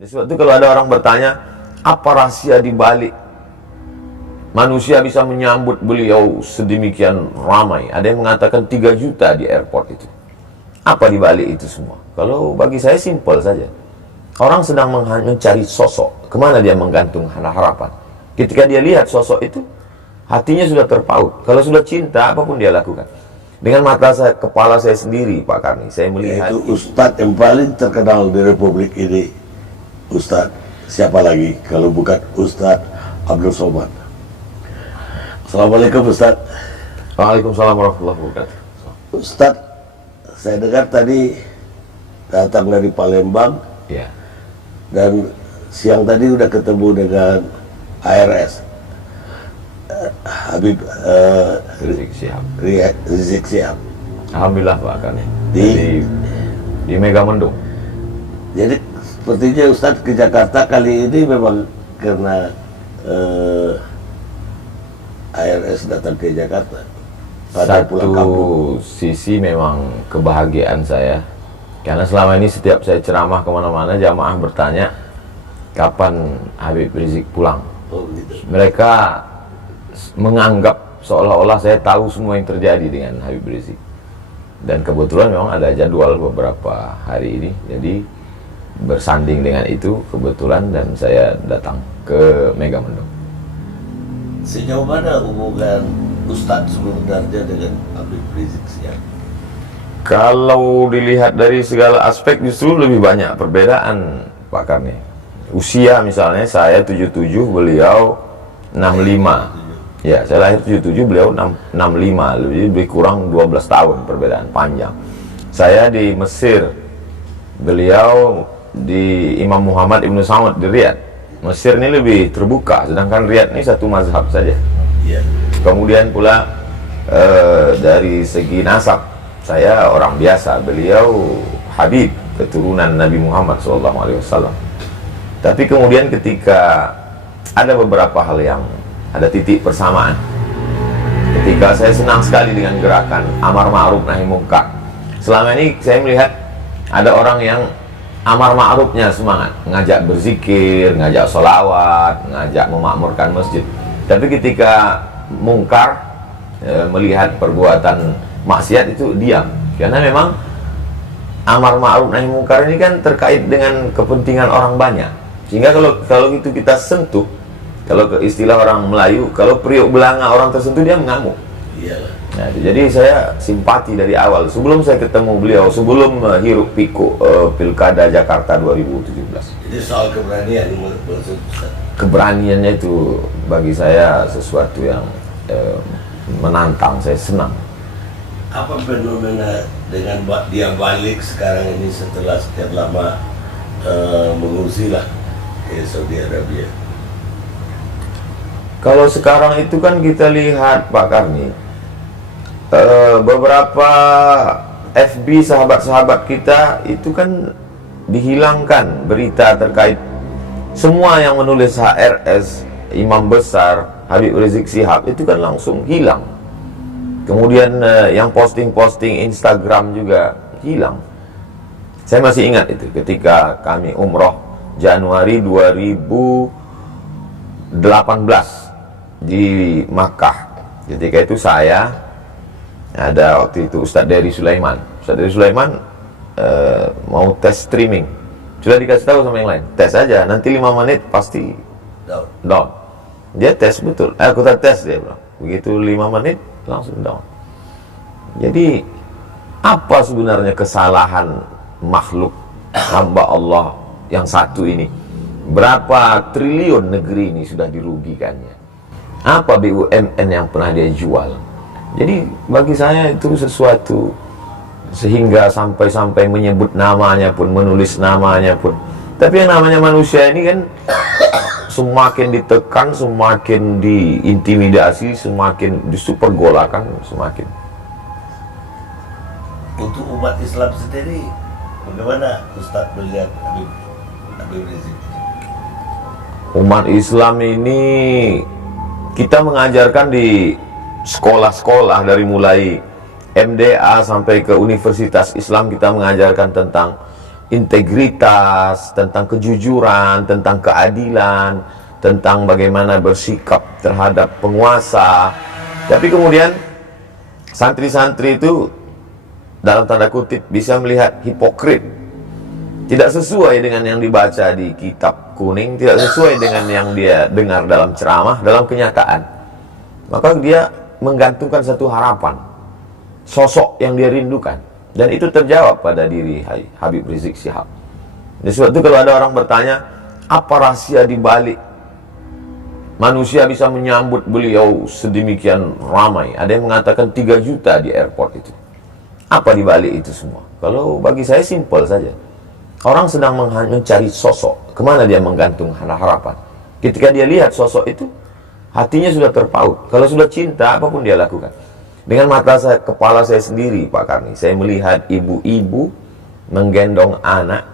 Sebab itu kalau ada orang bertanya, apa rahasia di balik manusia bisa menyambut beliau sedemikian ramai? Ada yang mengatakan 3 juta di airport itu. Apa di balik itu semua? Kalau bagi saya simpel saja. Orang sedang mencari sosok. Kemana dia menggantung harapan? Ketika dia lihat sosok itu, hatinya sudah terpaut. Kalau sudah cinta, apapun dia lakukan. Dengan mata saya, kepala saya sendiri, Pak Karni, saya melihat itu Ustadz yang paling terkenal di Republik ini. Ustadz, siapa lagi kalau bukan Ustadz Abdul Somad. Assalamualaikum Ustadz. Waalaikumsalam warahmatullahi wabarakatuh. Ustadz, saya dengar tadi datang dari Palembang, Ya. dan siang tadi udah ketemu dengan ARS Habib Rizik Syihab. Alhamdulillah Pak Karni. Di Megamendung. Jadi sepertinya Ustadz ke Jakarta kali ini memang karena ARS datang ke Jakarta. Pada pulang kampung. Satu sisi memang kebahagiaan saya, karena selama ini setiap saya ceramah kemana-mana, jamaah bertanya kapan Habib Rizik pulang. Oh, gitu. Mereka menganggap seolah-olah saya tahu semua yang terjadi dengan Habib Rizik. Dan kebetulan memang ada jadwal beberapa hari ini, jadi bersanding dengan itu kebetulan dan saya datang ke Megamendung. Sejauh mana hubungan Ustadz sebenarnya dengan Habib Rizik Syihab? Kalau dilihat dari segala aspek justru lebih banyak perbedaan, Pak Karni. Usia misalnya saya 77, beliau 65. Ya, saya lahir 77, beliau 65, lebih kurang 12 tahun perbedaan panjang. Saya di Mesir, beliau di Imam Muhammad Ibn Saud di Riyadh. Mesir ini lebih terbuka, sedangkan Riyadh ini satu mazhab saja. Iya. Kemudian pula dari segi nasab, saya orang biasa, beliau Habib, keturunan Nabi Muhammad SAW. Tapi kemudian ketika ada beberapa hal yang ada titik persamaan. Ketika saya senang sekali dengan gerakan Amar Ma'ruf Nahi Munkar. Selama ini saya melihat ada orang yang Amar Ma'rufnya semangat, ngajak berzikir, ngajak sholawat, ngajak memakmurkan masjid. Tapi ketika mungkar, melihat perbuatan maksiat itu diam. Karena memang Amar Ma'ruf Nahi Munkar ini kan terkait dengan kepentingan orang banyak. Sehingga kalau itu kita sentuh, kalau ke istilah orang Melayu, kalau periuk belanga orang tersentuh, dia mengamuk. Iyalah. Nah, jadi saya simpati dari awal. Sebelum saya ketemu beliau, sebelum hiruk pikuk Pilkada Jakarta 2017. Jadi soal keberanian maksud Ustadz. Keberaniannya itu bagi saya sesuatu yang menantang, saya senang. Apa fenomena dengan dia balik sekarang ini setelah sekian lama mengungsi lah ke Saudi Arabia? Kalau sekarang itu kan kita lihat Pak Karni, beberapa FB sahabat-sahabat kita itu kan dihilangkan berita terkait semua yang menulis HRS, Imam Besar, Habib Rizik Syihab itu kan langsung hilang. Kemudian yang posting-posting Instagram juga hilang. Saya masih ingat itu ketika kami umroh Januari 2018 di Makkah. Ketika itu saya ada waktu itu Ustadz Dery Sulaiman. Ustadz Dery Sulaiman mau tes streaming. Sudah dikasih tahu sama yang lain, tes aja, nanti 5 menit pasti down. Dia tes betul. Aku tes, dia bilang. Begitu 5 menit langsung down. Jadi apa sebenarnya kesalahan makhluk hamba Allah yang satu ini? Berapa triliun negeri ini sudah dirugikannya? Apa BUMN yang pernah dia jual? Jadi bagi saya itu sesuatu, sehingga sampai menyebut namanya pun, menulis namanya pun. Tapi yang namanya manusia ini kan semakin ditekan, semakin diintimidasi, semakin disupergolakan, semakin. Untuk umat Islam sendiri, bagaimana Ustadz melihat Habib Rizik? Umat Islam ini kita mengajarkan di sekolah-sekolah dari mulai MDA sampai ke Universitas Islam, kita mengajarkan tentang integritas, tentang kejujuran, tentang keadilan, tentang bagaimana bersikap terhadap penguasa. Tapi kemudian santri-santri itu dalam tanda kutip bisa melihat hipokrit, tidak sesuai dengan yang dibaca di kitab kuning, tidak sesuai dengan yang dia dengar dalam ceramah, dalam kenyataan. Maka dia menggantungkan satu harapan, sosok yang dia rindukan, dan itu terjawab pada diri Habib Rizik Syihab. Jadi sebab itu kalau ada orang bertanya, apa rahasia di balik manusia bisa menyambut beliau sedemikian ramai? Ada yang mengatakan 3 juta di airport itu. Apa di balik itu semua? Kalau bagi saya simpel saja. Orang sedang mencari sosok. Kemana dia menggantung harapan? Ketika dia lihat sosok itu, hatinya sudah terpaut. Kalau sudah cinta, apapun dia lakukan. Dengan mata saya, kepala saya sendiri, Pak Karni, saya melihat ibu-ibu menggendong anak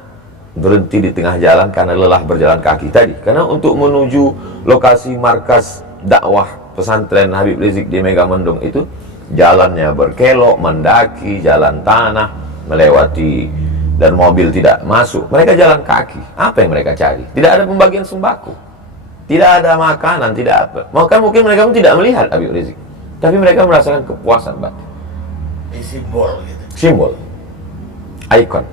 berhenti di tengah jalan karena lelah berjalan kaki tadi. Karena untuk menuju lokasi markas dakwah pesantren Habib Rizik di Megamendung itu, jalannya berkelok, mendaki, jalan tanah, melewati, dan mobil tidak masuk. Mereka jalan kaki. Apa yang mereka cari? Tidak ada pembagian sembako, tidak ada makanan, tidak apa. Mungkin mereka pun tidak melihat Habib Rizik, tapi mereka merasakan kepuasan batin. Simbol gitu. Simbol, ikon.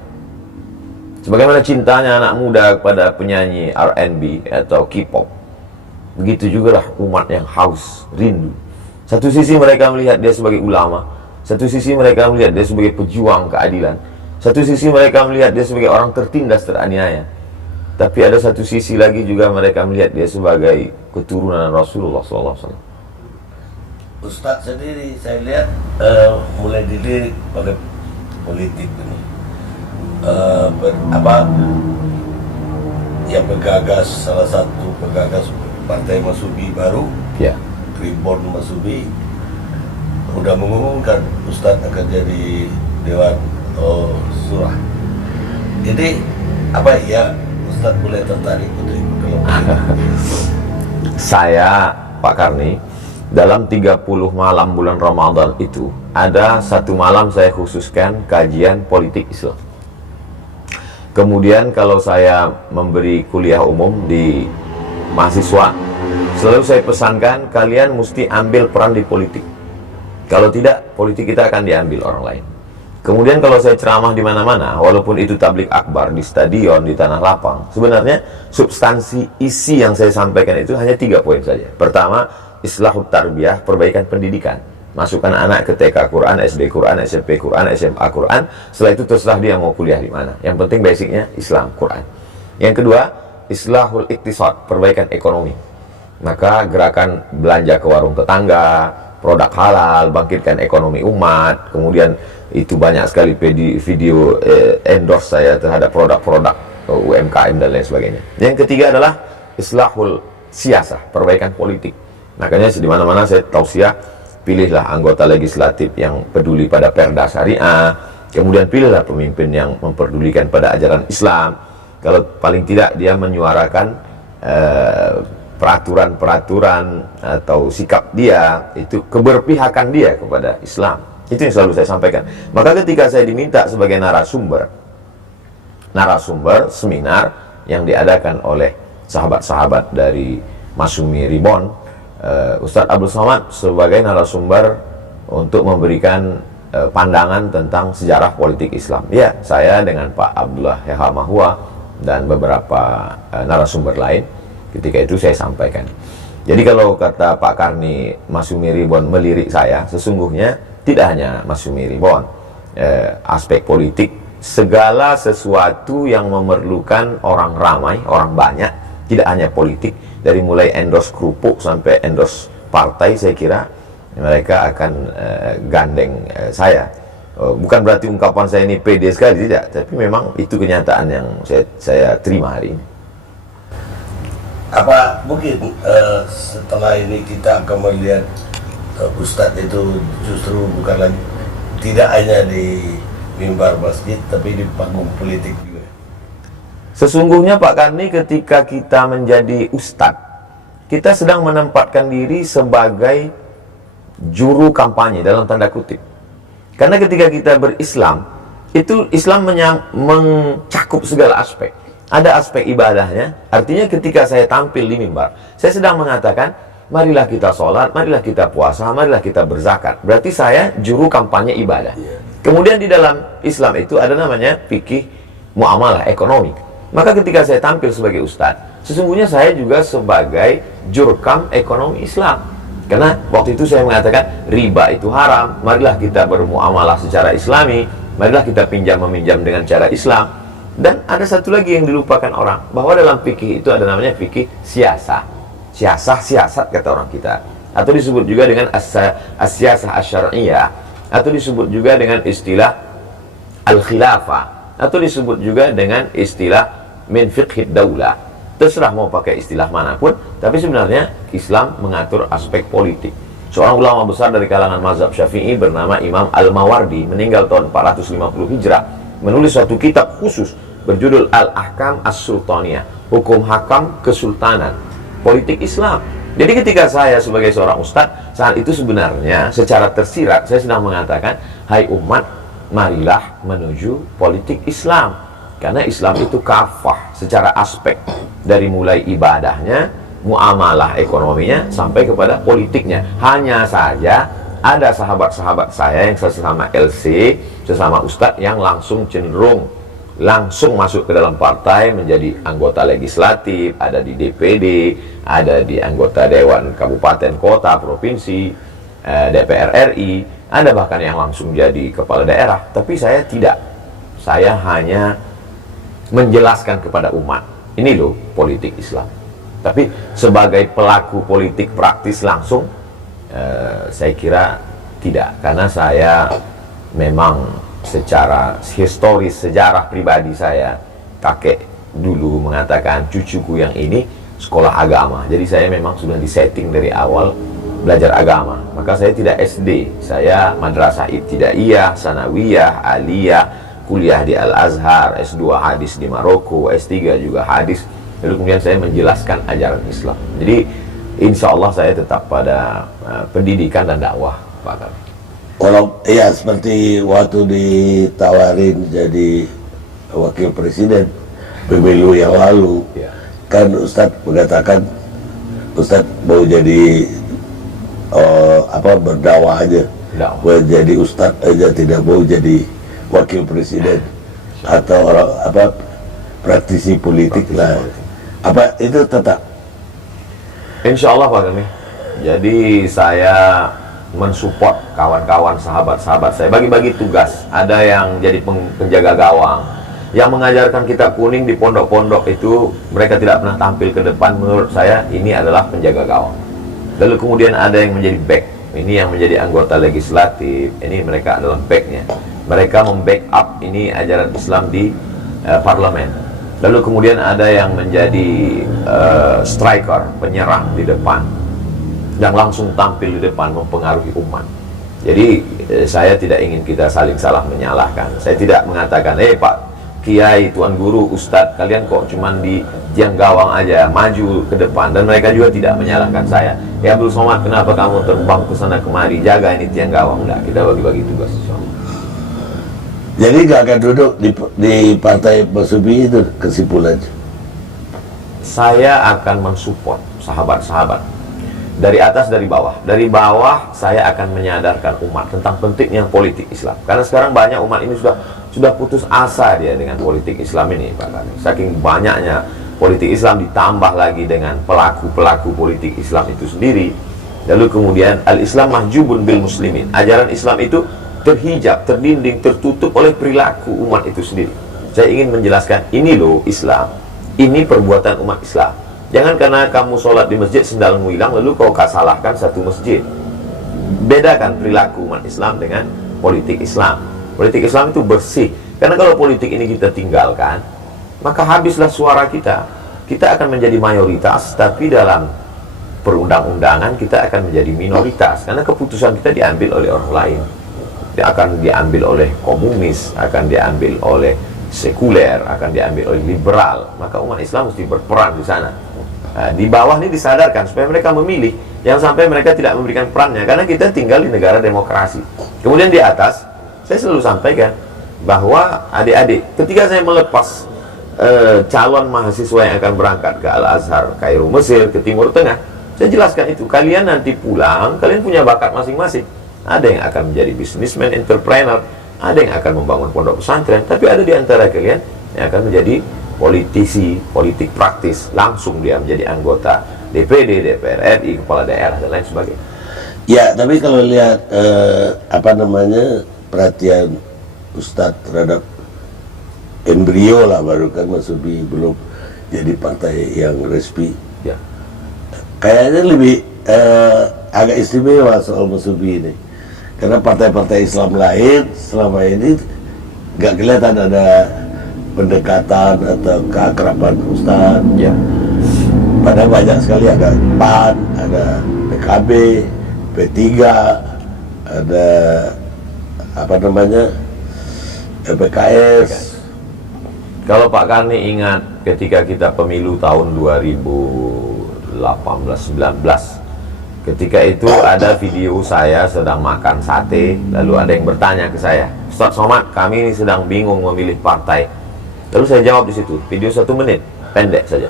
Sebagaimana cintanya anak muda kepada penyanyi R&B atau K-pop, begitu juga lah umat yang haus, rindu. Satu sisi mereka melihat dia sebagai ulama, satu sisi mereka melihat dia sebagai pejuang keadilan, satu sisi mereka melihat dia sebagai orang tertindas, teraniaya. Tapi ada satu sisi lagi juga mereka melihat dia sebagai keturunan Rasulullah SAW. Ustadz sendiri saya lihat mulai dilirik oleh politik ini. Yang penggagas, salah satu penggagas Partai Masubi baru, Ya. Tribun Masubi, udah mengumumkan Ustadz akan jadi Dewan Surah. Jadi apa ya Ustadz mulai tertarik untuk ikut dalam politik? Saya, Pak Karni, dalam 30 malam bulan Ramadan itu, ada satu malam saya khususkan kajian politik Islam. Kemudian kalau saya memberi kuliah umum di mahasiswa, selalu saya pesankan, kalian mesti ambil peran di politik. Kalau tidak, politik kita akan diambil orang lain. Kemudian kalau saya ceramah di mana-mana, walaupun itu tablik akbar, di stadion, di tanah lapang, sebenarnya substansi isi yang saya sampaikan itu hanya 3 poin saja. Pertama, islahut tarbiyah, perbaikan pendidikan. Masukkan anak ke TK Quran, SD Quran, SMP Quran, SMA Quran. Setelah itu terserah dia mau kuliah di mana. Yang penting basicnya Islam, Quran. Yang kedua, islahul iktisad, perbaikan ekonomi. Maka gerakan belanja ke warung tetangga, produk halal, bangkitkan ekonomi umat. Kemudian itu banyak sekali video endorse saya terhadap produk-produk UMKM dan lain sebagainya. Yang ketiga adalah islahul siyasah, perbaikan politik. Makanya di mana-mana saya tausiah, pilihlah anggota legislatif yang peduli pada perda syariah, kemudian pilihlah pemimpin yang memperdulikan pada ajaran Islam. Kalau paling tidak dia menyuarakan peraturan-peraturan atau sikap dia, itu keberpihakan dia kepada Islam. Itu yang selalu saya sampaikan. Maka ketika saya diminta sebagai narasumber seminar yang diadakan oleh sahabat-sahabat dari Masumi Ribon, Ustadz Abdul Somad sebagai narasumber untuk memberikan pandangan tentang sejarah politik Islam. Ya, saya dengan Pak Abdullah Heha Mahua dan beberapa narasumber lain ketika itu saya sampaikan. Jadi kalau kata Pak Karni Masumi Ribon melirik saya, sesungguhnya tidak hanya Masumi Ribon, aspek politik, segala sesuatu yang memerlukan orang ramai, orang banyak, tidak hanya politik, dari mulai endorse kerupuk sampai endorse partai, saya kira mereka akan gandeng saya. Bukan berarti ungkapan saya ini pede sekali, tidak, tapi memang itu kenyataan yang saya terima hari ini. Apa mungkin setelah ini kita akan melihat Ustadz itu justru bukan lagi, tidak hanya di mimbar masjid, tapi di panggung politik juga. Sesungguhnya Pak Karni, ketika kita menjadi ustadz, kita sedang menempatkan diri sebagai juru kampanye dalam tanda kutip. Karena ketika kita berislam, Itu Islam mencakup segala aspek. Ada aspek ibadahnya, artinya ketika saya tampil di mimbar, saya sedang mengatakan, marilah kita sholat, marilah kita puasa, marilah kita berzakat. Berarti saya juru kampanye ibadah. Kemudian di dalam Islam itu ada namanya fikih muamalah ekonomi. Maka ketika saya tampil sebagai ustadz, sesungguhnya saya juga sebagai jurkam ekonomi Islam. Karena waktu itu saya mengatakan riba itu haram, marilah kita bermuamalah secara islami, marilah kita pinjam meminjam dengan cara Islam. Dan ada satu lagi yang dilupakan orang, bahwa dalam fikih itu ada namanya fikih siasah. Siasat kata orang kita, atau disebut juga dengan as-siyasah asy-syar'iyyah, atau disebut juga dengan istilah al-khilafah, atau disebut juga dengan istilah min fiqhid daulah. Terserah mau pakai istilah manapun, tapi sebenarnya Islam mengatur aspek politik. Seorang ulama besar dari kalangan mazhab Syafi'i bernama Imam Al-Mawardi, meninggal tahun 450 Hijrah, menulis suatu kitab khusus berjudul Al-Ahkam As-Sultaniyah, hukum hakam kesultanan, politik Islam. Jadi ketika saya sebagai seorang ustadz, saat itu sebenarnya secara tersirat saya sedang mengatakan, hai umat, marilah menuju politik Islam. Karena Islam itu kafah secara aspek, dari mulai ibadahnya, muamalah ekonominya, sampai kepada politiknya. Hanya saja ada sahabat-sahabat saya yang sesama LC, sesama ustadz, yang langsung cenderung langsung masuk ke dalam partai, menjadi anggota legislatif, ada di DPD, ada di anggota Dewan Kabupaten Kota Provinsi, DPR RI, ada bahkan yang langsung jadi kepala daerah. Tapi saya tidak, saya hanya menjelaskan kepada umat, ini loh politik Islam. Tapi sebagai pelaku politik praktis langsung, saya kira tidak, karena saya memang secara historis, sejarah pribadi saya, kakek dulu mengatakan cucuku yang ini sekolah agama. Jadi saya memang sudah disetting dari awal belajar agama. Maka saya tidak SD, saya madrasah ibtidaiyah, sanawiyah, aliyah, kuliah di Al-Azhar, S2 hadis di Maroko, S3 juga hadis. Lalu kemudian saya menjelaskan ajaran Islam. Jadi insya Allah saya tetap pada pendidikan dan dakwah, Pak Kami. Kalau ya seperti waktu ditawarin jadi wakil presiden pemilu yang lalu, kan Ustadz mengatakan Ustadz mau jadi berdakwah aja, mau jadi Ustadz aja, tidak mau jadi wakil presiden atau praktisi politik lah. Apa itu tetap? Insya Allah Pak Kami. Jadi saya mensupport kawan-kawan, sahabat-sahabat saya, bagi-bagi tugas. Ada yang jadi penjaga gawang, yang mengajarkan kitab kuning di pondok-pondok itu, mereka tidak pernah tampil ke depan. Menurut saya ini adalah penjaga gawang. Lalu kemudian ada yang menjadi back, ini yang menjadi anggota legislatif, ini mereka adalah backnya. Mereka membackup ini ajaran Islam di parlemen. Lalu kemudian ada yang menjadi striker, penyerang di depan, yang langsung tampil di depan mempengaruhi umat. Jadi saya tidak ingin kita saling salah menyalahkan. Saya tidak mengatakan, Pak Kiai, Tuan Guru, Ustadz, kalian kok cuman di tiang gawang aja, maju ke depan. Dan mereka juga tidak menyalahkan saya. Ya Abdul Somad, kenapa kamu terbang ke sana kemari, jaga ini tiang gawang? Enggak, kita bagi-bagi tugas. Jadi gak akan duduk di partai Basubi itu, kesimpulannya? Saya akan mensupport sahabat-sahabat. Dari atas, dari bawah. Dari bawah saya akan menyadarkan umat tentang pentingnya politik Islam. Karena sekarang banyak umat ini sudah putus asa dia dengan politik Islam ini, Pak Kani. Saking banyaknya politik Islam, ditambah lagi dengan pelaku-pelaku politik Islam itu sendiri. Lalu kemudian al-Islam mahjubun bil muslimin. Ajaran Islam itu terhijab, terdinding, tertutup oleh perilaku umat itu sendiri. Saya ingin menjelaskan, ini loh Islam, ini perbuatan umat Islam. Jangan karena kamu sholat di masjid sendalmu hilang lalu kau salahkan satu masjid. Bedakan perilaku umat Islam dengan politik Islam. Politik Islam itu bersih. Karena kalau politik ini kita tinggalkan, maka habislah suara kita. Kita akan menjadi mayoritas, tapi dalam perundang-undangan kita akan menjadi minoritas. Karena keputusan kita diambil oleh orang lain. Dia akan diambil oleh komunis, akan diambil oleh sekuler, akan diambil oleh liberal. Maka umat Islam mesti berperan di sana. Nah, di bawah ini disadarkan supaya mereka memilih, yang sampai mereka tidak memberikan perannya, karena kita tinggal di negara demokrasi. Kemudian di atas, saya selalu sampaikan, bahwa adik-adik, ketika saya melepas calon mahasiswa yang akan berangkat ke Al-Azhar, Kairo, Mesir, ke Timur Tengah, saya jelaskan itu, kalian nanti pulang, kalian punya bakat masing-masing. Ada yang akan menjadi businessman, entrepreneur, ada yang akan membangun pondok pesantren, tapi ada di antara kalian yang akan menjadi politisi, politik praktis, langsung dia menjadi anggota DPD, DPR RI, kepala daerah, dan lain sebagainya. Ya, tapi kalau lihat perhatian Ustadz terhadap embrio lah, baru kan Mas Subi belum jadi partai yang resmi. Ya. Kayaknya lebih agak istimewa soal Mas Subi ini, karena partai-partai Islam lain selama ini nggak kelihatan ada pendekatan atau keakraban Ustadz. Ya. Padahal banyak sekali, ada PAN, ada PKB, P3, ada PKS. Kalau Pak Karni ingat ketika kita pemilu tahun 2018-19, ketika itu ada video saya sedang makan sate, lalu ada yang bertanya ke saya, Ustadz Somad, kami ini sedang bingung memilih partai. Lalu saya jawab di situ, video 1 menit, pendek saja.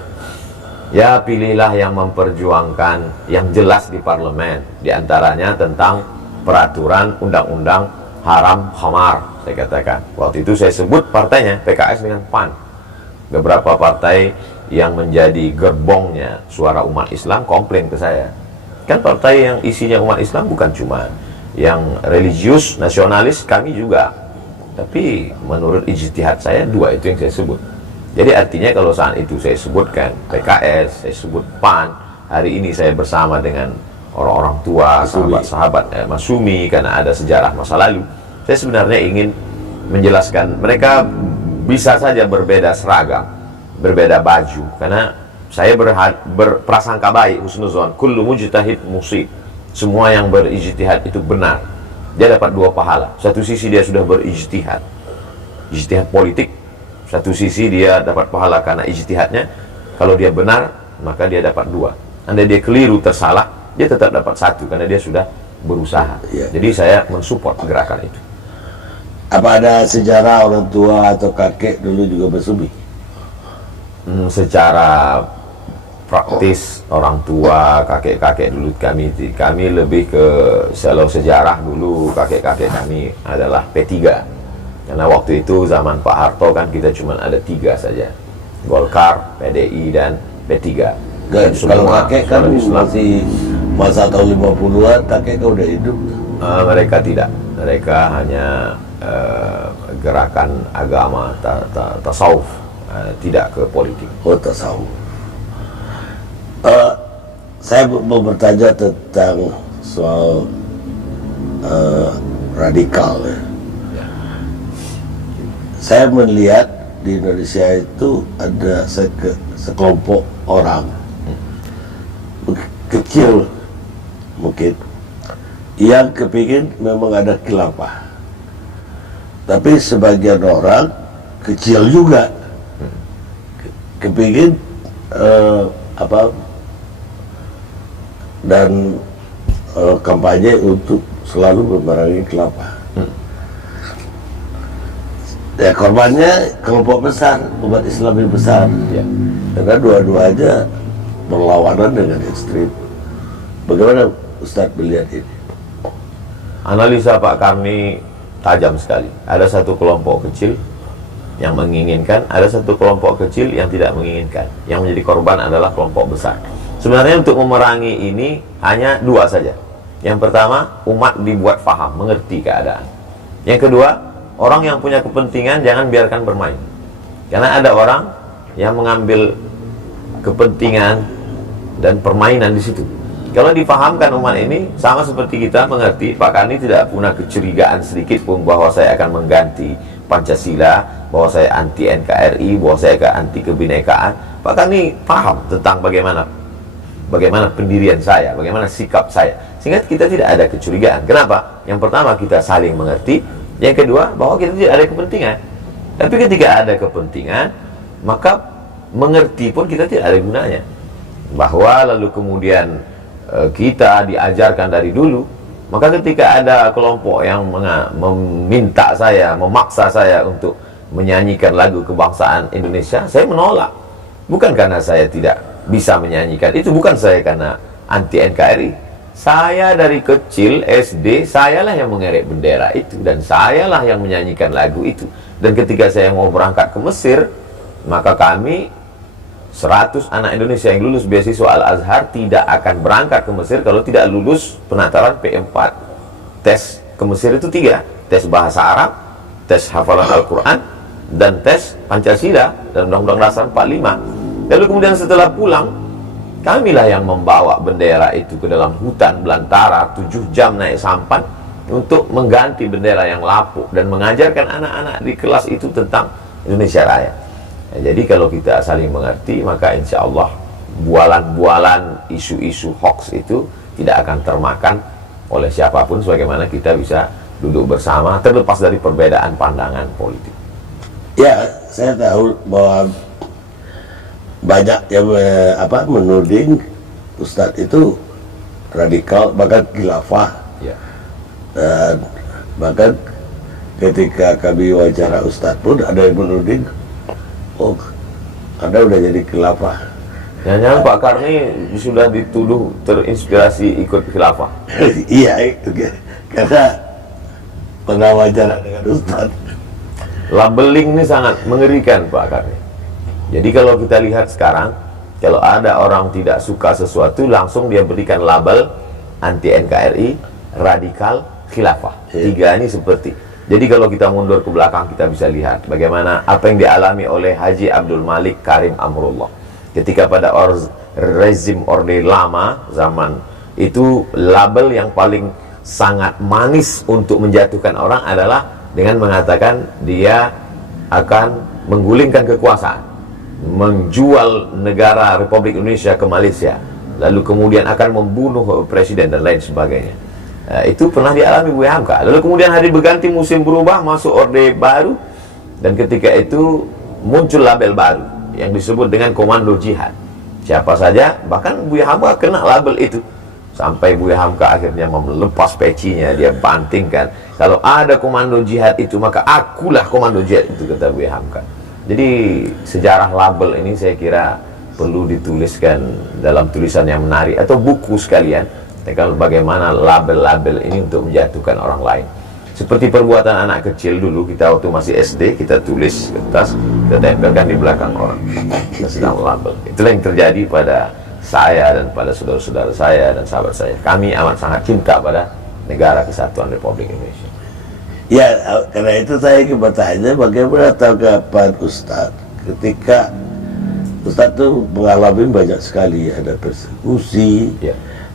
Ya, pilihlah yang memperjuangkan yang jelas di parlemen, diantaranya tentang peraturan undang-undang haram khamar. Saya katakan, waktu itu saya sebut partainya PKS dengan PAN. Beberapa partai yang menjadi gerbongnya suara umat Islam komplain ke saya, kan partai yang isinya umat Islam bukan cuma yang religius, nasionalis, kami juga. Tapi menurut ijtihad saya, 2 itu yang saya sebut. Jadi artinya kalau saat itu saya sebutkan PKS, saya sebut PAN, hari ini saya bersama dengan orang-orang tua, sahabat-sahabat Mas Sumi, karena ada sejarah masa lalu. Saya sebenarnya ingin menjelaskan, mereka bisa saja berbeda seragam, berbeda baju, karena saya berprasangka baik, husnuzon, kullu mujtahid musib. Semua yang berijtihad itu benar. Dia dapat 2 pahala. Satu sisi dia sudah berijtihad, ijtihad politik. Satu sisi dia dapat pahala karena ijtihadnya. Kalau dia benar, maka dia dapat 2. Andai dia keliru, tersalah, dia tetap dapat 1 karena dia sudah berusaha. Ya. Jadi saya mensupport gerakan itu. Apa ada sejarah orang tua atau kakek dulu juga bersubi? Secara praktis orang tua, kakek-kakek dulu kami lebih ke kalau sejarah dulu kakek-kakek kami adalah P3. Karena waktu itu zaman Pak Harto kan kita cuma ada 3 saja, Golkar, PDI, dan P3. Kalau kakek kan masih masa tahun 50-an, kakek kan udah hidup. Mereka tidak, mereka hanya gerakan agama, tasawuf, tidak ke politik. Oh, tasawuf. Saya mau bertanya tentang soal radikal ya. Saya melihat di Indonesia itu ada sekelompok orang kecil mungkin yang kepingin memang ada khilafah, tapi sebagian orang kecil juga kepingin dan kampanye untuk selalu memerangi khilafah. Ya, korbannya kelompok besar, umat Islam yang besar. Ya. Karena dua-duanya berlawanan dengan ekstrim. Bagaimana Ustadz melihat ini? Analisa Pak Karni tajam sekali. Ada satu kelompok kecil yang menginginkan, ada satu kelompok kecil yang tidak menginginkan. Yang menjadi korban adalah kelompok besar. Sebenarnya untuk memerangi ini hanya 2 saja. Yang pertama, umat dibuat paham, mengerti keadaan. Yang kedua, orang yang punya kepentingan jangan biarkan bermain. Karena ada orang yang mengambil kepentingan dan permainan di situ. Kalau dipahamkan umat ini, sama seperti kita mengerti, Pak Karni tidak punya kecurigaan sedikit pun bahwa saya akan mengganti Pancasila, bahwa saya anti NKRI, bahwa saya anti kebinekaan. Pak Karni paham tentang bagaimana pendirian saya, bagaimana sikap saya, sehingga kita tidak ada kecurigaan. Kenapa? Yang pertama, kita saling mengerti. Yang kedua, bahwa kita tidak ada kepentingan. Tapi ketika ada kepentingan, maka mengerti pun kita tidak ada gunanya. Bahwa lalu kemudian kita diajarkan dari dulu Maka ketika ada kelompok yang meminta saya, memaksa saya untuk menyanyikan lagu kebangsaan Indonesia, saya menolak. Bukan karena saya tidak bisa menyanyikan, itu bukan saya karena anti NKRI. Saya dari kecil SD, sayalah yang mengerek bendera itu, dan sayalah yang menyanyikan lagu itu. Dan ketika saya mau berangkat ke Mesir, maka kami 100 anak Indonesia yang lulus beasiswa Al-Azhar tidak akan berangkat ke Mesir kalau tidak lulus penataran P4. Tes ke Mesir itu 3, tes bahasa Arab, tes hafalan Al-Quran, dan tes Pancasila dan Undang-Undang Dasar 45. Lalu kemudian setelah pulang, kamilah yang membawa bendera itu ke dalam hutan belantara 7 jam naik sampan untuk mengganti bendera yang lapuk dan mengajarkan anak-anak di kelas itu tentang Indonesia Raya. Jadi kalau kita saling mengerti, maka insya Allah bualan-bualan isu-isu hoax itu tidak akan termakan oleh siapapun, sebagaimana kita bisa duduk bersama terlepas dari perbedaan pandangan politik. Ya, saya tahu bahwa banyak yang menuding Ustadz itu radikal, bahkan khilafah. Ya. Dan bahkan ketika kami wawancara Ustadz pun ada yang menuding, oh, Anda udah jadi khilafah. Jangan-jangan Pak Karni sudah dituduh terinspirasi ikut khilafah. Iya, karena pernah wawancara dengan Ustadz. Labeling ini sangat mengerikan Pak Karni. Jadi kalau kita lihat sekarang, kalau ada orang tidak suka sesuatu, langsung dia berikan label anti NKRI, radikal, khilafah. 3 ini seperti. Jadi kalau kita mundur ke belakang, kita bisa lihat bagaimana apa yang dialami oleh Haji Abdul Malik Karim Amrullah ketika pada rezim Orde Lama zaman itu. Label yang paling sangat manis untuk menjatuhkan orang adalah dengan mengatakan dia akan menggulingkan kekuasaan, menjual negara Republik Indonesia ke Malaysia, lalu kemudian akan membunuh presiden dan lain sebagainya. Itu pernah dialami Buya Hamka. Lalu kemudian hari berganti, musim berubah, masuk orde baru, dan ketika itu muncul label baru yang disebut dengan komando jihad. Siapa saja, bahkan Buya Hamka kena label itu, sampai Buya Hamka akhirnya melepas pecinya, dia bantingkan, kalau ada komando jihad itu, maka akulah komando jihad itu, kata Buya Hamka. Jadi sejarah label ini saya kira perlu dituliskan dalam tulisan yang menarik atau buku sekalian. Kalau bagaimana label-label ini untuk menjatuhkan orang lain. Seperti perbuatan anak kecil dulu, kita waktu masih SD, kita tulis kertas, kita tempelkan di belakang orang, kita sedang label. Itulah yang terjadi pada saya dan pada saudara-saudara saya dan sahabat saya. Kami amat sangat cinta pada negara kesatuan Republik Indonesia. Ya, karena itu saya ingin bertanya, bagaimana tanggapan Ustadz ketika Ustadz itu mengalami banyak sekali, ada persekusi, ya,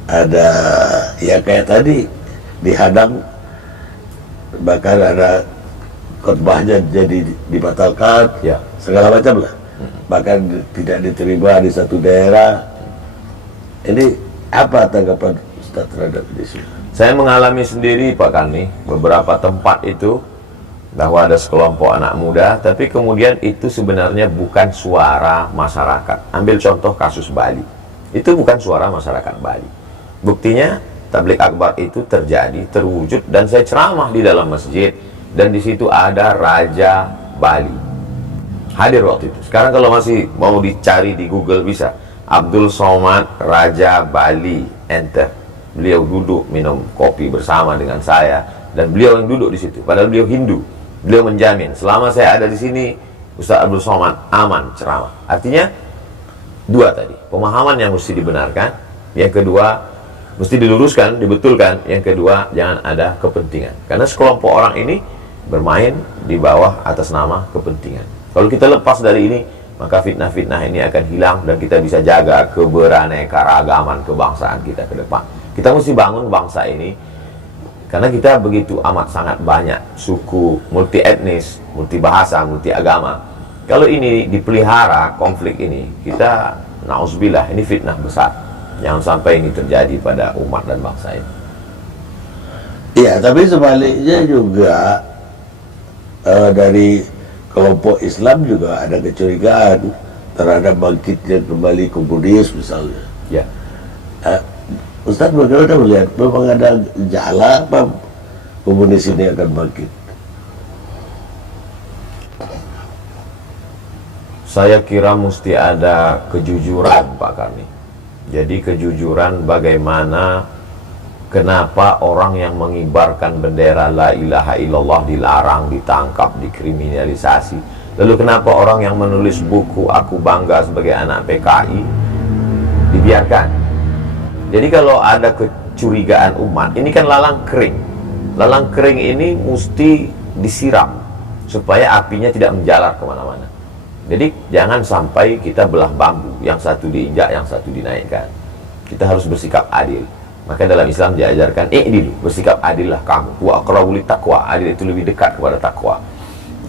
ada ya kayak tadi dihadang, bahkan ada khotbahnya jadi dibatalkan, ya, segala macam lah, bahkan tidak diterima di satu daerah. Ini apa tanggapan Ustaz terhadap isu? Saya mengalami sendiri Pak Karni beberapa tempat itu, bahwa ada sekelompok anak muda, tapi kemudian itu sebenarnya bukan suara masyarakat. Ambil contoh kasus Bali, itu bukan suara masyarakat Bali. Buktinya tabligh akbar itu terjadi, terwujud, dan saya ceramah di dalam masjid, dan di situ ada Raja Bali hadir waktu itu. Sekarang kalau masih mau dicari di Google bisa, Abdul Somad Raja Bali, enter. Beliau duduk minum kopi bersama dengan saya, dan beliau yang duduk di situ. Padahal beliau Hindu. Beliau menjamin selama saya ada di sini, Ustaz Abdul Somad aman ceramah. Artinya dua tadi, pemahaman yang mesti dibenarkan, yang kedua mesti diluruskan, dibetulkan. Yang kedua, jangan ada kepentingan. Karena sekelompok orang ini bermain di bawah atas nama kepentingan. Kalau kita lepas dari ini, maka fitnah-fitnah ini akan hilang, dan kita bisa jaga keberaneka-ragaman kebangsaan kita ke depan. Kita mesti bangun bangsa ini, karena kita begitu amat sangat banyak suku, multi etnis, multi bahasa, multi agama. Kalau ini dipelihara, konflik ini, kita na'udzubillah, ini fitnah besar. Jangan sampai ini terjadi pada umat dan bangsa ini. Iya, tapi sebaliknya juga dari kelompok Islam juga ada kecurigaan terhadap bangkitnya kembali komunis misalnya. Ya. Ustadz bagaimana melihat, memang ada jala apa komunis ini akan bangkit? Saya kira mesti ada kejujuran, Pak Karni. Jadi kejujuran bagaimana, kenapa orang yang mengibarkan bendera la ilaha illallah dilarang, ditangkap, dikriminalisasi. Lalu kenapa orang yang menulis buku Aku Bangga Sebagai Anak PKI dibiarkan? Jadi kalau ada kecurigaan umat, ini kan lalang kering. Lalang kering ini mesti disiram supaya apinya tidak menjalar kemana-mana. Jadi jangan sampai kita belah bambu, yang satu diinjak, yang satu dinaikkan. Kita harus bersikap adil. Maka dalam Islam diajarkan i'dilu, bersikap adillah kamu. Wa aqrabu littaqwa, adil itu lebih dekat kepada takwa.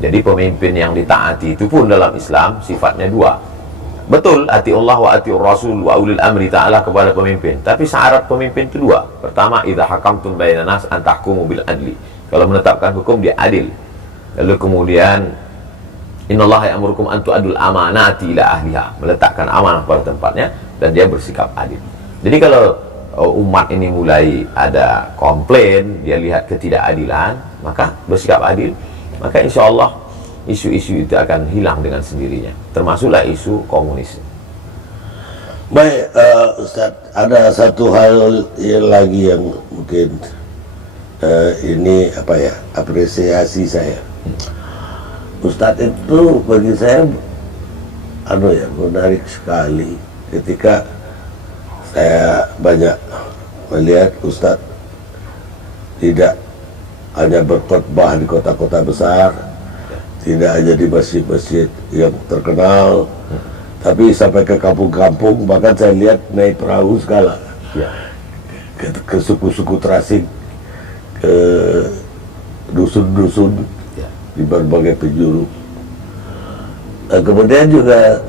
Jadi pemimpin yang ditaati itu pun dalam Islam sifatnya dua. Betul, ati Allah wa ati Rasul wa ulil amri ta'ala kepada pemimpin. Tapi syarat pemimpin itu dua. Pertama, idza hakamtum bainan nas an tahkumu bil adli. Kalau menetapkan hukum dia adil. Lalu kemudian innallaha ya'murukum an tu'addul amanati ila ahliha, meletakkan amanah pada tempatnya dan dia bersikap adil. Jadi kalau umat ini mulai ada komplain, dia lihat ketidakadilan, maka bersikap adil, maka insya Allah isu-isu itu akan hilang dengan sendirinya, termasuklah isu komunis. Baik, Ustadz, ada satu hal yang lagi yang mungkin ini apa ya, apresiasi saya. Ustadz itu bagi saya menarik sekali ketika saya banyak melihat Ustadz tidak hanya berkhotbah di kota-kota besar, tidak hanya di masjid-masjid yang terkenal, tapi sampai ke kampung-kampung, bahkan saya lihat naik perahu segala Ya. ke suku-suku terasing, ke dusun-dusun di berbagai penjuru. Kemudian juga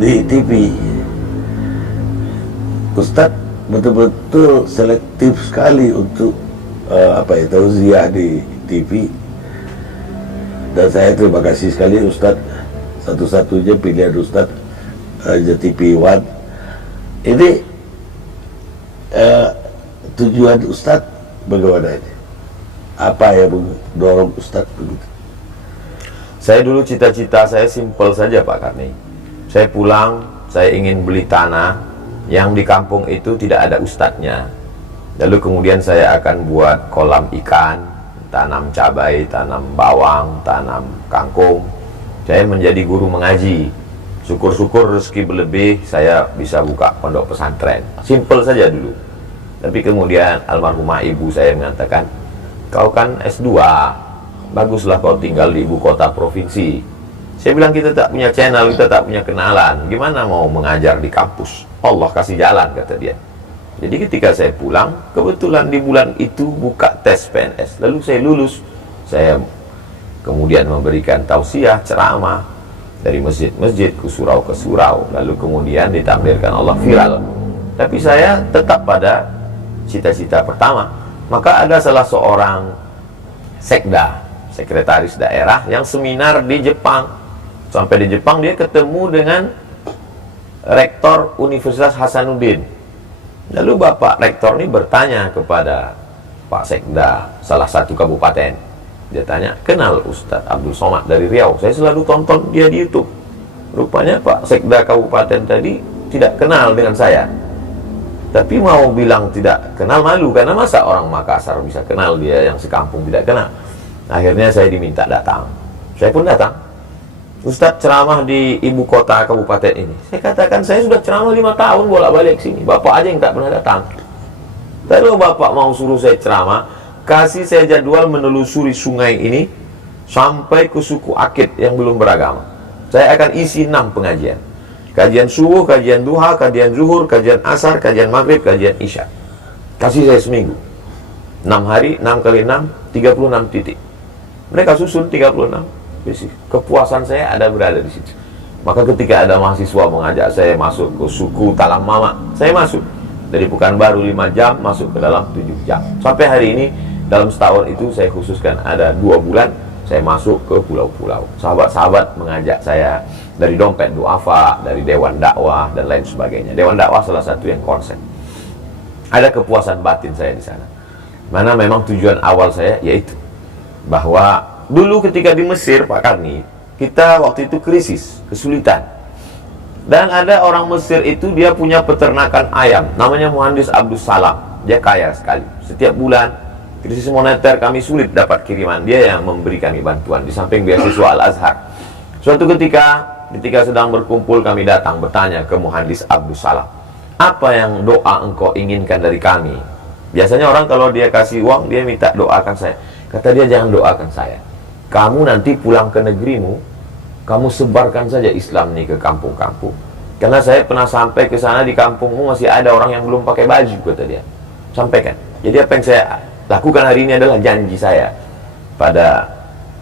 di TV, Ustadz betul-betul selektif sekali untuk tausiah di TV. Dan saya terima kasih sekali Ustadz, satu-satunya pilihan Ustadz aja TV One. Ini tujuan Ustadz bagaimana ini? Apa yang mendorong Ustadz begitu? Saya dulu cita-cita saya simpel saja, Pak Karni. Saya pulang, saya ingin beli tanah yang di kampung itu tidak ada ustadznya. Lalu kemudian saya akan buat kolam ikan, tanam cabai, tanam bawang, tanam kangkung. Saya menjadi guru mengaji. Syukur-syukur rezeki berlebih, saya bisa buka pondok pesantren. Simpel saja dulu. Tapi kemudian almarhumah ibu saya mengatakan, kau kan S2, baguslah kau tinggal di ibu kota provinsi. Saya bilang, kita tak punya channel, kita tak punya kenalan, gimana mau mengajar di kampus? Allah kasih jalan, kata dia. Jadi ketika saya pulang, kebetulan di bulan itu buka tes PNS, lalu saya lulus. Saya kemudian memberikan tausiah, ceramah dari masjid-masjid ke surau, lalu kemudian ditakdirkan Allah viral. Tapi saya tetap pada cita-cita pertama. Maka ada salah seorang sekda, sekretaris daerah, yang seminar di Jepang. Sampai di Jepang dia ketemu dengan rektor Universitas Hasanuddin. Lalu Bapak rektor ini bertanya kepada Pak Sekda salah satu kabupaten. Dia tanya, kenal Ustadz Abdul Somad dari Riau? Saya selalu tonton dia di YouTube. Rupanya Pak Sekda kabupaten tadi tidak kenal dengan saya. Tapi mau bilang tidak kenal malu, karena masa orang Makassar bisa kenal, dia yang sekampung tidak kenal. Akhirnya saya diminta datang. Saya pun datang. Ustadz ceramah di ibu kota kabupaten ini. Saya katakan, saya sudah ceramah 5 tahun bolak-balik sini. Bapak aja yang tak pernah datang. Kalau Bapak mau suruh saya ceramah, kasih saya jadwal menelusuri sungai ini sampai ke suku Akit yang belum beragama. Saya akan isi 6 pengajian. Kajian subuh, kajian duha, kajian zuhur, kajian asar, kajian maghrib, kajian isya. Kasih saya seminggu. 6 hari, 6 kali 6, 36 titik. Mereka susun 36. Kepuasan saya ada berada di situ. Maka ketika ada mahasiswa mengajak saya masuk ke suku Talang Mama, saya masuk. Dari Pekanbaru 5 jam, masuk ke dalam 7 jam. Sampai hari ini, dalam setahun itu saya khususkan ada 2 bulan, saya masuk ke pulau-pulau. Sahabat-sahabat mengajak saya dari Dompet Duafa, dari Dewan Dakwah, dan lain sebagainya. Dewan Dakwah salah satu yang konsen. Ada kepuasan batin saya di sana. Mana memang tujuan awal saya yaitu bahwa dulu ketika di Mesir, Pak Karni, kita waktu itu krisis, kesulitan. Dan ada orang Mesir itu dia punya peternakan ayam, namanya Muhandis Abdul Salam. Dia kaya sekali. Setiap bulan krisis moneter kami sulit dapat kiriman, dia yang memberi kami bantuan di samping beasiswa Al-Azhar. Suatu ketika sedang berkumpul kami datang bertanya ke Muhandis Abdul Salam, apa yang doa engkau inginkan dari kami? Biasanya orang kalau dia kasih uang dia minta doakan saya. Kata dia, jangan doakan saya, kamu nanti pulang ke negerimu, kamu sebarkan saja Islam nih ke kampung-kampung. Karena saya pernah sampai ke sana, di kampungmu masih ada orang yang belum pakai baju, kata dia. Sampaikan. Jadi apa yang saya lakukan hari ini adalah janji saya pada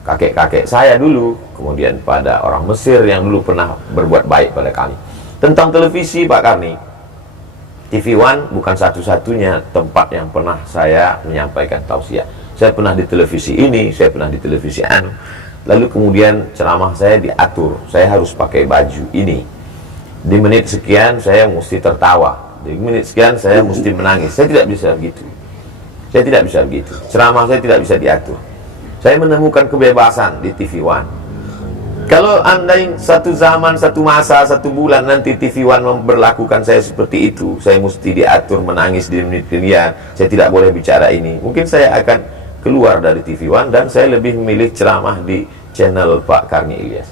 kakek-kakek saya dulu, kemudian pada orang Mesir yang dulu pernah berbuat baik pada kami. Tentang televisi, Pak Karni, TV One bukan satu-satunya tempat yang pernah saya menyampaikan tausiah. Saya pernah di televisi ini, saya pernah di televisi anu. Lalu kemudian ceramah saya diatur, saya harus pakai baju ini. Di menit sekian saya mesti tertawa, di menit sekian saya mesti menangis. Saya tidak bisa begitu. Saya tidak bisa begitu. Ceramah saya tidak bisa diatur. Saya menemukan kebebasan di TV One. Kalau andai satu zaman, satu masa, satu bulan nanti TV One memperlakukan saya seperti itu, saya mesti diatur menangis di menit kemudian, saya tidak boleh bicara ini, mungkin saya akan keluar dari TV One dan saya lebih memilih ceramah di channel Pak Karni Ilyas.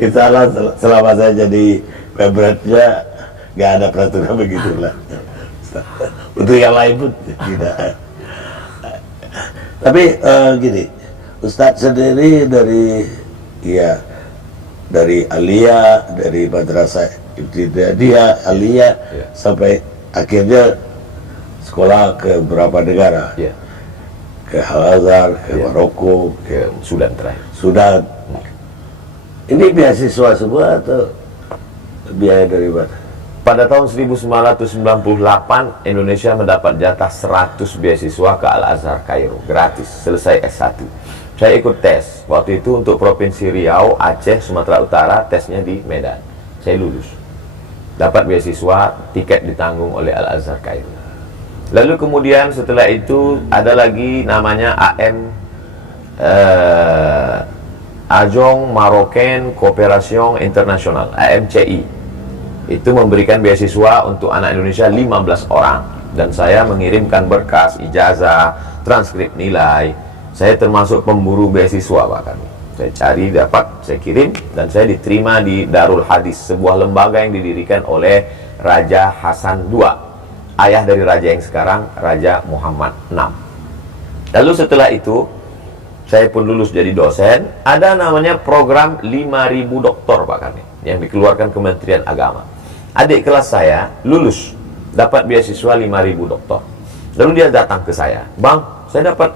Insya selama saya jadi pemberatnya nggak ada peraturan begitulah. Untuk yang lain pun tidak. Tapi gini, Ustadz sendiri dari Alia, dari Madrasah Ibtidaiyah Alia, sampai akhirnya sekolah ke beberapa negara, ke Al-Azhar, ke Maroko, ke Sudan terakhir. Sudan. Ini beasiswa semua atau biaya dari mana? Pada tahun 1998 Indonesia mendapat jatah 100 beasiswa ke Al-Azhar Kairo, gratis, selesai S1. Saya ikut tes, waktu itu untuk Provinsi Riau, Aceh, Sumatera Utara, tesnya di Medan. Saya lulus, dapat beasiswa, tiket ditanggung oleh Al-Azhar Kairo. Lalu kemudian setelah itu ada lagi namanya Ajong Marocain Cooperation International, AMCI. Itu memberikan beasiswa untuk anak Indonesia 15 orang. Dan saya mengirimkan berkas, ijazah, transkrip nilai. Saya termasuk pemburu beasiswa bahkan. Saya cari, dapat, saya kirim, dan saya diterima di Darul Hadis, sebuah lembaga yang didirikan oleh Raja Hasan II, ayah dari raja yang sekarang, Raja Muhammad VI. Lalu setelah itu saya pun lulus jadi dosen. Ada namanya program 5.000 doktor Pak Karni, yang dikeluarkan Kementerian Agama. Adik kelas saya lulus, dapat beasiswa 5.000 doktor. Lalu dia datang ke saya, Bang, saya dapat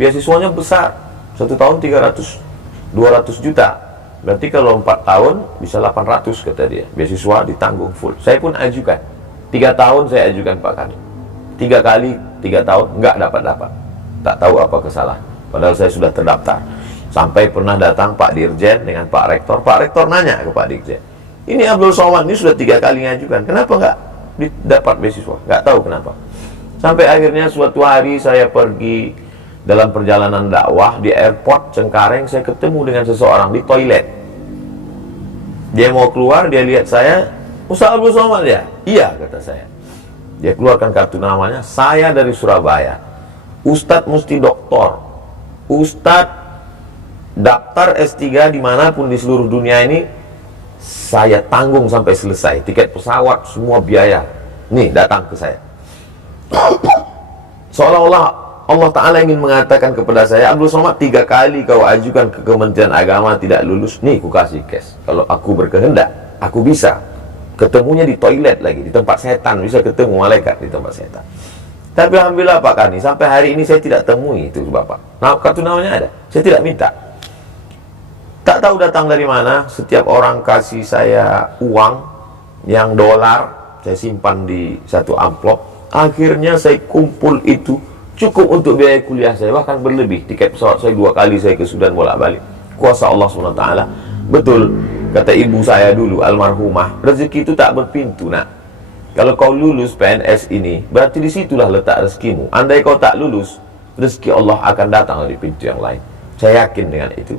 beasiswanya besar, 1 tahun 200 juta. Berarti kalau 4 tahun bisa 800, kata dia. Beasiswa ditanggung full. Saya pun ajukan. 3 tahun saya ajukan Pak Karni. 3 kali 3 tahun nggak dapat. Tak tahu apa kesalahan. Padahal saya sudah terdaftar. Sampai pernah datang Pak Dirjen dengan Pak Rektor. Pak Rektor nanya ke Pak Dirjen, ini Abdul Somad ini sudah 3 kali ngajukan, kenapa nggak dapat beasiswa? Nggak tahu kenapa. Sampai akhirnya suatu hari saya pergi dalam perjalanan dakwah di airport Cengkareng, saya ketemu dengan seseorang di toilet. Dia mau keluar, dia lihat saya, Ustaz Abdul Somad ya? Iya, kata saya. Dia keluarkan kartu namanya, saya dari Surabaya. Ustadz mesti doktor. Ustadz daftar S3 dimanapun di seluruh dunia ini, saya tanggung sampai selesai. Tiket pesawat, semua biaya. Nih, datang ke saya. Seolah-olah Allah Ta'ala ingin mengatakan kepada saya, Abdul Somad, 3 kali kau ajukan ke Kementerian Agama tidak lulus. Nih, ku kasih cash. Kalau aku berkehendak, aku bisa. Ketemunya di toilet lagi, di tempat setan. Bisa ketemu malaikat di tempat setan. Tapi alhamdulillah Pak Karni, sampai hari ini saya tidak temui itu Bapak. Nah, kartu namanya ada. Saya tidak minta. Tak tahu datang dari mana. Setiap orang kasih saya uang yang dolar, saya simpan di satu amplop. Akhirnya saya kumpul itu cukup untuk biaya kuliah saya, bahkan berlebih. Tiket pesawat saya 2 kali saya ke Sudan bolak-balik. Kuasa Allah SWT. Betul, kata ibu saya dulu almarhumah, rezeki itu tak berpintu nak. Kalau kau lulus PNS ini, berarti disitulah letak rezekimu. Andai kau tak lulus, rezeki Allah akan datang dari pintu yang lain. Saya yakin dengan itu.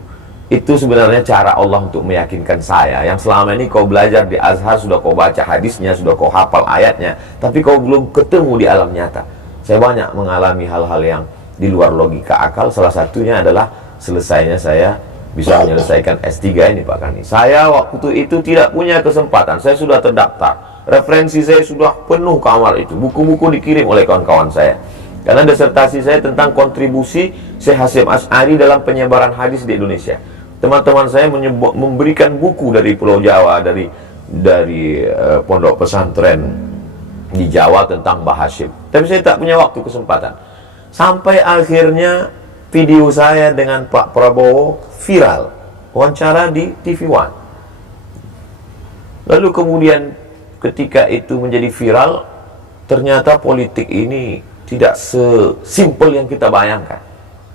Itu sebenarnya cara Allah untuk meyakinkan saya. Yang selama ini kau belajar di Azhar, sudah kau baca hadisnya, sudah kau hafal ayatnya, tapi kau belum ketemu di alam nyata. Saya banyak mengalami hal-hal yang di luar logika akal. Salah satunya adalah selesainya saya bisa menyelesaikan S3 ini Pak Kani. Saya waktu itu tidak punya kesempatan. Saya sudah terdaftar. Referensi saya sudah penuh kamar itu. Buku-buku dikirim oleh kawan-kawan saya. Karena disertasi saya tentang kontribusi Syekh Hasyim Asy'ari dalam penyebaran hadis di Indonesia. Teman-teman saya memberikan buku dari Pulau Jawa, dari pondok pesantren di Jawa tentang Mbah Hasyim. Tapi saya tak punya waktu kesempatan. Sampai akhirnya video saya dengan Pak Prabowo viral, wawancara di TV One. Lalu kemudian ketika itu menjadi viral, ternyata politik ini tidak sesimpel yang kita bayangkan.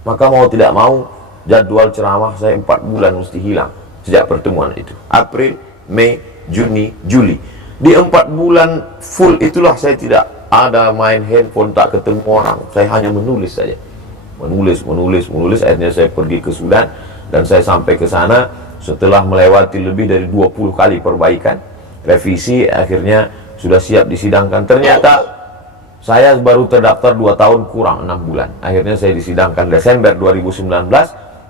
Maka mau tidak mau, jadwal ceramah saya 4 bulan mesti hilang sejak pertemuan itu. April, Mei, Juni, Juli. Di 4 bulan full itulah saya tidak ada main handphone, tak ketemu orang. Saya hanya menulis saja. Menulis. Akhirnya saya pergi ke Sudan dan saya sampai ke sana setelah melewati lebih dari 20 kali perbaikan, revisi, akhirnya sudah siap disidangkan. Ternyata saya baru terdaftar 2 tahun kurang 6 bulan. Akhirnya saya disidangkan Desember 2019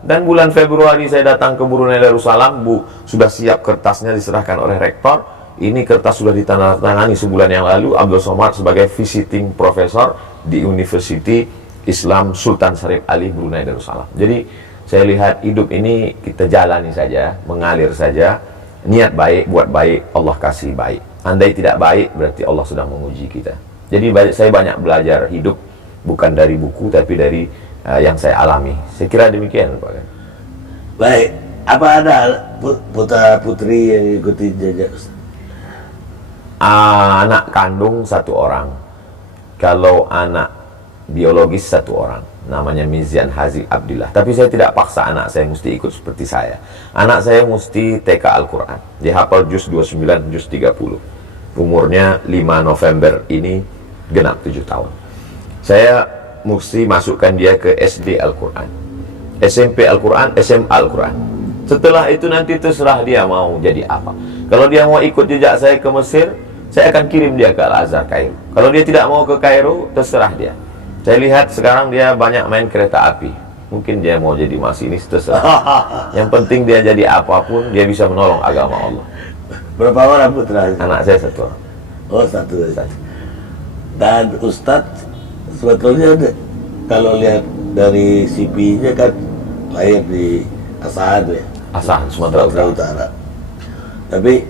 dan bulan Februari saya datang ke Brunei Darussalam. Sudah siap kertasnya diserahkan oleh rektor. Ini kertas sudah ditandatangani sebulan yang lalu. Abdul Somad sebagai visiting professor di University Islam Sultan Syarif Ali Brunei Darussalam. Jadi saya lihat hidup ini kita jalani saja, mengalir saja. Niat baik, buat baik, Allah kasih baik. Andai tidak baik, berarti Allah sedang menguji kita. Jadi saya banyak belajar hidup, bukan dari buku, tapi dari yang saya alami. Saya kira demikian, Pak. Baik, apa ada putra putri yang ikuti jejak Ustaz? Anak kandung 1 orang. Kalau anak biologis 1 orang, namanya Mizian Hazi Abdillah. Tapi saya tidak paksa anak saya mesti ikut seperti saya. Anak saya mesti TK Al-Quran. Dia hafal juz 29, juz 30. Umurnya 5 November ini genap 7 tahun. Saya mesti masukkan dia ke SD Al-Quran, SMP Al-Quran, SMA Al-Quran. Setelah itu nanti terserah dia mau jadi apa. Kalau dia mau ikut jejak saya ke Mesir, saya akan kirim dia ke Al-Azhar Kairo. Kalau dia tidak mau ke Kairo, terserah dia. Saya lihat sekarang dia banyak main kereta api. Mungkin dia mau jadi masinis, terserah. Yang penting dia jadi apapun, dia bisa menolong agama Allah. Berapa orang putra? Anak saya 1 orang. Oh, 1 saja. Dan Ustadz sebetulnya kalau lihat dari CV-nya kan lahir di Asahan ya. Asahan, Sumatera Utara. Tapi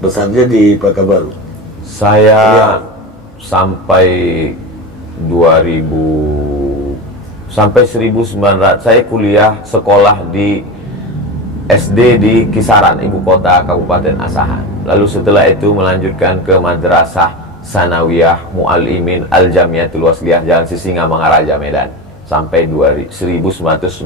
besarnya di Pekanbaru. Saya sampai 1900 saya kuliah sekolah di SD di Kisaran, ibu kota Kabupaten Asahan. Lalu setelah itu melanjutkan ke Madrasah Sanawiyah Muallimin Al-Jamiatul Wasliyah Jalan Sisingamangaraja Medan sampai 1995.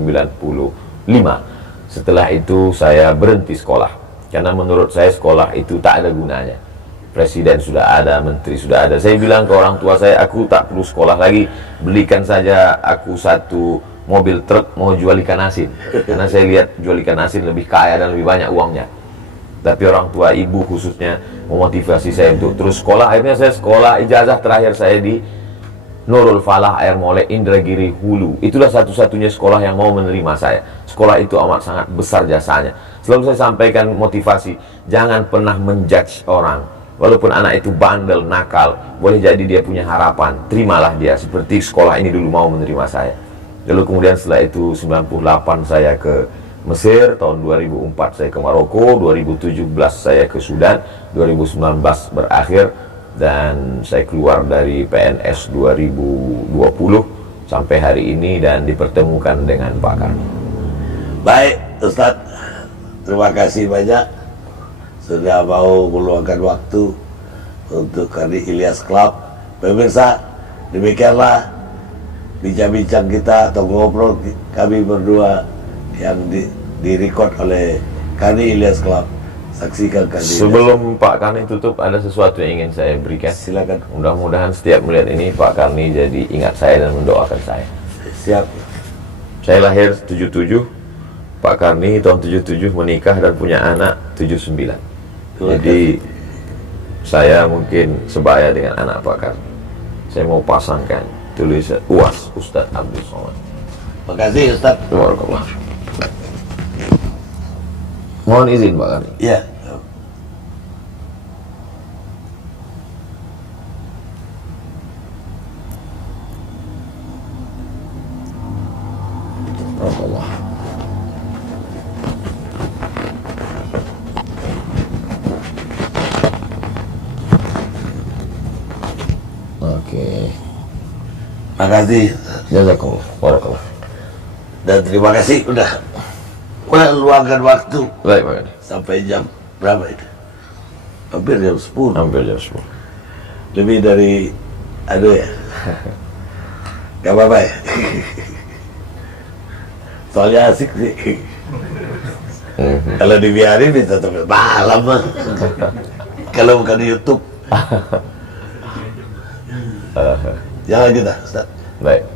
Setelah itu saya berhenti sekolah karena menurut saya sekolah itu tak ada gunanya. Presiden sudah ada, menteri sudah ada. Saya bilang ke orang tua saya, aku tak perlu sekolah lagi, belikan saja aku 1 mobil truk mau jual ikan asin. Karena saya lihat jual ikan asin lebih kaya dan lebih banyak uangnya. Tapi orang tua, ibu khususnya, memotivasi saya untuk terus sekolah. Akhirnya saya sekolah, ijazah terakhir saya di Nurul Falah Air Molek Indragiri Hulu. Itulah satu-satunya sekolah yang mau menerima saya. Sekolah itu amat sangat besar jasanya. Selalu saya sampaikan motivasi, jangan pernah menjudge orang. Walaupun anak itu bandel, nakal, boleh jadi dia punya harapan, terimalah dia. Seperti sekolah ini dulu mau menerima saya. Lalu kemudian setelah itu 98 saya ke Mesir, tahun 2004 saya ke Maroko, 2017 saya ke Sudan, 2019 berakhir dan saya keluar dari PNS 2020 sampai hari ini dan dipertemukan dengan Pak Karni. Baik Ustadz, terima kasih banyak sudah mau meluangkan waktu untuk Karni Ilyas Club. Pemirsa, demikianlah bincang-bincang kita atau ngobrol kami berdua yang direkod oleh Karni Ilyas Club. saksikan kali. Sebelum Pak Karni tutup, ada sesuatu yang ingin saya berikan. Silakan. Mudah-mudahan setiap melihat ini Pak Karni jadi ingat saya dan mendoakan saya. Siap. Saya lahir 77, Pak Karni tahun 77 menikah dan punya anak 79. Jadi saya mungkin sebaya dengan anak Pak Karni. Saya mau pasangkan tulisan UAS Ustadz Abdul Somad. Makasih Ustaz. Barakallah. Mohon izin Pak Karni. Ya. Barakallah. Oke. Makasih. Jazakallah. Barakallah. Dan terima kasih udah meluangkan waktu Baik Pak Karni. sampai jam berapa itu? Hampir jam 10. Hampir jam 10. Lebih dari aduh ya. Gak apa-apa ya. Soalnya asik sih. Kalau dibiarin bisa sampai malam mah. Kalau bukan di YouTube. Jangan kita, Ustaz. Baik.